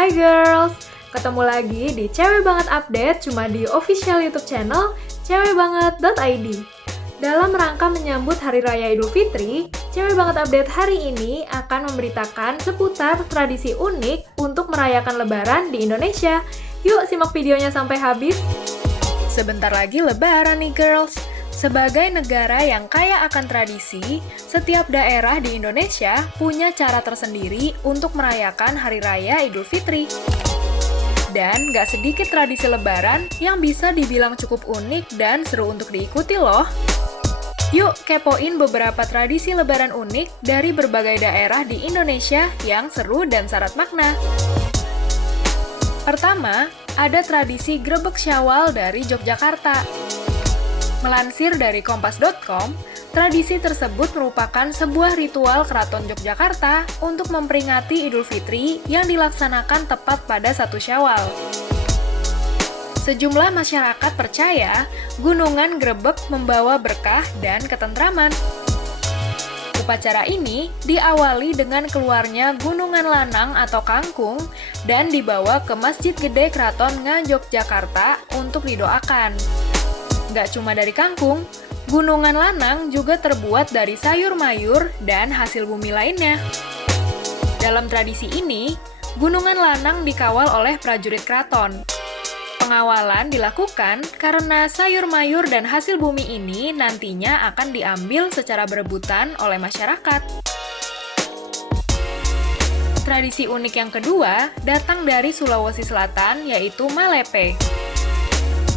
Hai girls, ketemu lagi di Cewek Banget Update cuma di official YouTube channel cewekbanget.id. Dalam rangka menyambut Hari Raya Idul Fitri, Cewek Banget Update hari ini akan memberitakan seputar tradisi unik untuk merayakan Lebaran di Indonesia. Yuk simak videonya sampai habis. Sebentar lagi Lebaran nih girls. Sebagai negara yang kaya akan tradisi, setiap daerah di Indonesia punya cara tersendiri untuk merayakan Hari Raya Idul Fitri. Dan gak sedikit tradisi Lebaran yang bisa dibilang cukup unik dan seru untuk diikuti loh. Yuk kepoin beberapa tradisi Lebaran unik dari berbagai daerah di Indonesia yang seru dan syarat makna. Pertama, ada tradisi Grebek Syawal dari Yogyakarta. Melansir dari kompas.com, tradisi tersebut merupakan sebuah ritual Keraton Yogyakarta untuk memperingati Idul Fitri yang dilaksanakan tepat pada 1 Syawal. Sejumlah masyarakat percaya gunungan Grebek membawa berkah dan ketentraman. Upacara ini diawali dengan keluarnya gunungan lanang atau kangkung dan dibawa ke Masjid Gede Keraton Ngayogyakarta untuk didoakan. Gak cuma dari kangkung, gunungan lanang juga terbuat dari sayur mayur dan hasil bumi lainnya. Dalam tradisi ini, gunungan lanang dikawal oleh prajurit keraton. Pengawalan dilakukan karena sayur mayur dan hasil bumi ini nantinya akan diambil secara berebutan oleh masyarakat. Tradisi unik yang kedua datang dari Sulawesi Selatan, yaitu Malepe.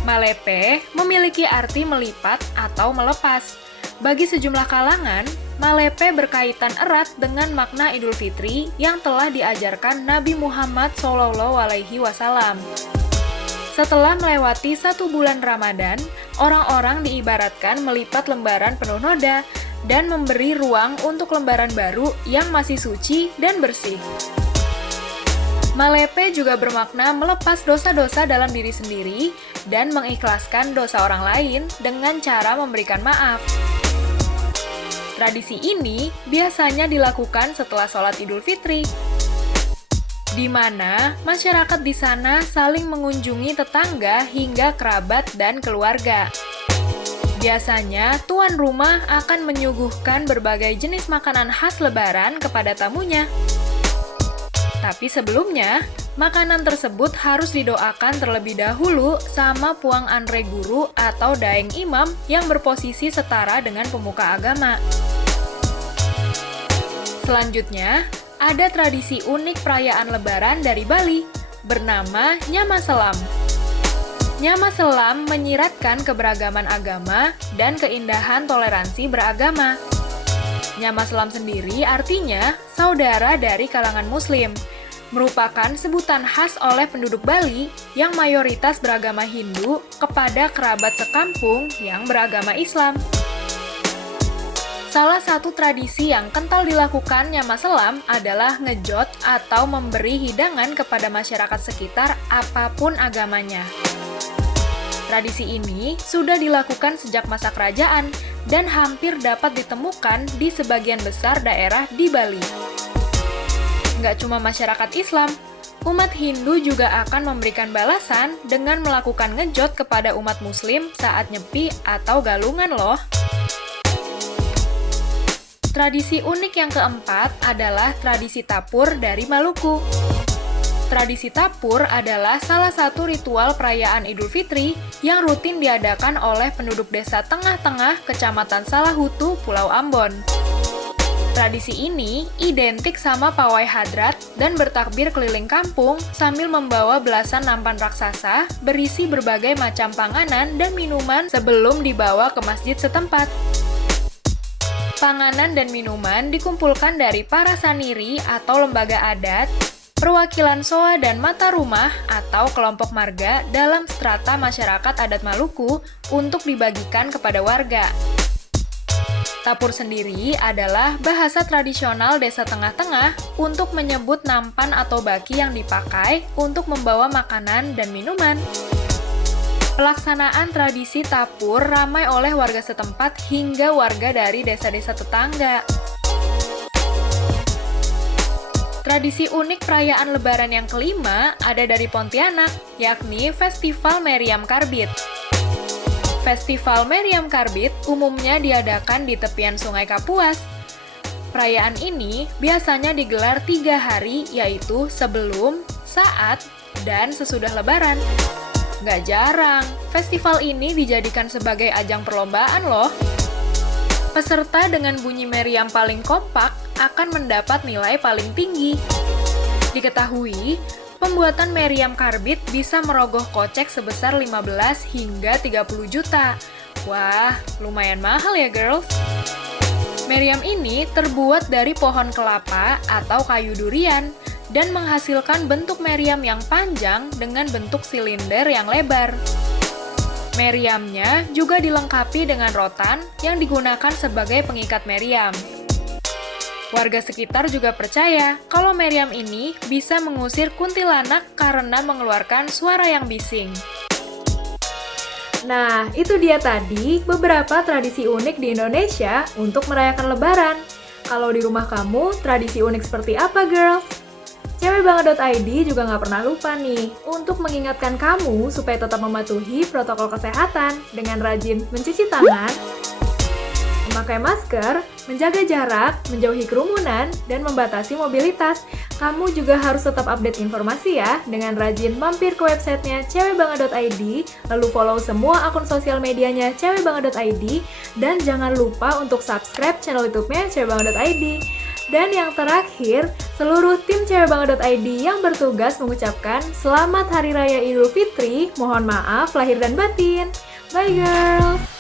Malepe memiliki arti melipat atau melepas. Bagi sejumlah kalangan, Malepe berkaitan erat dengan makna Idul Fitri yang telah diajarkan Nabi Muhammad SAW. Setelah melewati 1 bulan Ramadan, orang-orang diibaratkan melipat lembaran penuh noda dan memberi ruang untuk lembaran baru yang masih suci dan bersih. Malepe juga bermakna melepas dosa-dosa dalam diri sendiri dan mengikhlaskan dosa orang lain dengan cara memberikan maaf. Tradisi ini biasanya dilakukan setelah sholat Idul Fitri, di mana masyarakat di sana saling mengunjungi tetangga hingga kerabat dan keluarga. Biasanya, tuan rumah akan menyuguhkan berbagai jenis makanan khas Lebaran kepada tamunya. Tapi sebelumnya, makanan tersebut harus didoakan terlebih dahulu sama Puang Andre Guru atau Daeng Imam yang berposisi setara dengan pemuka agama. Selanjutnya, ada tradisi unik perayaan Lebaran dari Bali, bernama Nyamaselam. Nyamaselam menyiratkan keberagaman agama dan keindahan toleransi beragama. Nyamaselam sendiri artinya saudara dari kalangan Muslim, merupakan sebutan khas oleh penduduk Bali yang mayoritas beragama Hindu kepada kerabat sekampung yang beragama Islam. Salah satu tradisi yang kental dilakukan Nyamaselam adalah ngejot atau memberi hidangan kepada masyarakat sekitar apapun agamanya. Tradisi ini sudah dilakukan sejak masa kerajaan dan hampir dapat ditemukan di sebagian besar daerah di Bali. Nggak cuma masyarakat Islam, umat Hindu juga akan memberikan balasan dengan melakukan ngejot kepada umat Muslim saat nyepi atau galungan loh. Tradisi unik yang keempat adalah tradisi Tapur dari Maluku. Tradisi Tapur adalah salah satu ritual perayaan Idul Fitri yang rutin diadakan oleh penduduk desa Tengah-Tengah, Kecamatan Salahutu, Pulau Ambon. Tradisi ini identik sama pawai hadrat dan bertakbir keliling kampung sambil membawa belasan nampan raksasa berisi berbagai macam panganan dan minuman sebelum dibawa ke masjid setempat. Panganan dan minuman dikumpulkan dari para saniri atau lembaga adat, perwakilan SOA dan mata rumah atau kelompok marga dalam strata masyarakat adat Maluku untuk dibagikan kepada warga. Tapur sendiri adalah bahasa tradisional desa Tengah-Tengah untuk menyebut nampan atau baki yang dipakai untuk membawa makanan dan minuman. Pelaksanaan tradisi Tapur ramai oleh warga setempat hingga warga dari desa-desa tetangga. Tradisi unik perayaan Lebaran yang kelima ada dari Pontianak, yakni Festival Meriam Karbit. Festival Meriam Karbit umumnya diadakan di tepian Sungai Kapuas. Perayaan ini biasanya digelar 3 hari, yaitu sebelum, saat, dan sesudah Lebaran. Nggak jarang, festival ini dijadikan sebagai ajang perlombaan loh. Peserta dengan bunyi meriam paling kompak akan mendapat nilai paling tinggi. Diketahui, pembuatan meriam karbit bisa merogoh kocek sebesar 15 hingga 30 juta. Wah, lumayan mahal ya girls. Meriam ini terbuat dari pohon kelapa atau kayu durian dan menghasilkan bentuk meriam yang panjang dengan bentuk silinder yang lebar. Meriamnya juga dilengkapi dengan rotan yang digunakan sebagai pengikat meriam. Warga sekitar juga percaya kalau meriam ini bisa mengusir kuntilanak karena mengeluarkan suara yang bising. Nah, itu dia tadi beberapa tradisi unik di Indonesia untuk merayakan Lebaran. Kalau di rumah kamu, tradisi unik seperti apa, girls? Cewekbanget.id juga nggak pernah lupa nih untuk mengingatkan kamu supaya tetap mematuhi protokol kesehatan dengan rajin mencuci tangan, memakai masker, menjaga jarak, menjauhi kerumunan, dan membatasi mobilitas. Kamu juga harus tetap update informasi ya dengan rajin mampir ke websitenya cewekbanget.id, lalu follow semua akun sosial medianya cewekbanget.id, dan jangan lupa untuk subscribe channel YouTube-nya cewekbanget.id. Dan yang terakhir, seluruh tim cewekbanget.id yang bertugas mengucapkan Selamat Hari Raya Idul Fitri, mohon maaf lahir dan batin. Bye girls!